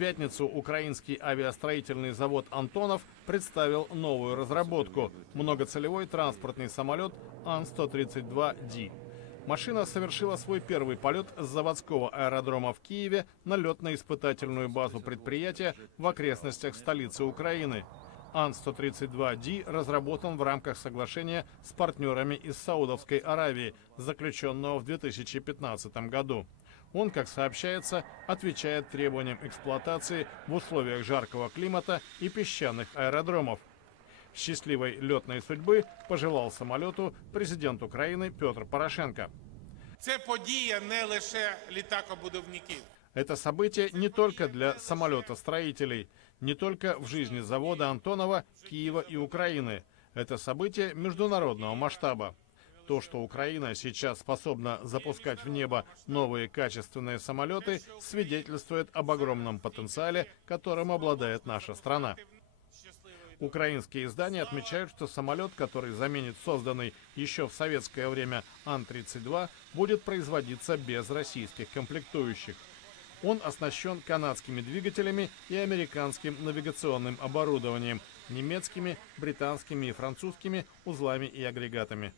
пятницу украинский авиастроительный завод «Антонов» представил новую разработку – многоцелевой транспортный самолет Ан-132Д. Машина совершила свой первый полет с заводского аэродрома в Киеве на летно-испытательную базу предприятия в окрестностях столицы Украины. Ан-132Д разработан в рамках соглашения с партнерами из Саудовской Аравии, заключенного в 2015 году. Он, как сообщается, отвечает требованиям эксплуатации в условиях жаркого климата и песчаных аэродромов. Счастливой летной судьбы пожелал самолету президент Украины Петр Порошенко. Это событие не только для самолетостроителей, не только в жизни завода Антонова, Киева и Украины. Это событие международного масштаба. То, что Украина сейчас способна запускать в небо новые качественные самолеты, свидетельствует об огромном потенциале, которым обладает наша страна. Украинские издания отмечают, что самолет, который заменит созданный еще в советское время Ан-32, будет производиться без российских комплектующих. Он оснащен канадскими двигателями и американским навигационным оборудованием, немецкими, британскими и французскими узлами и агрегатами.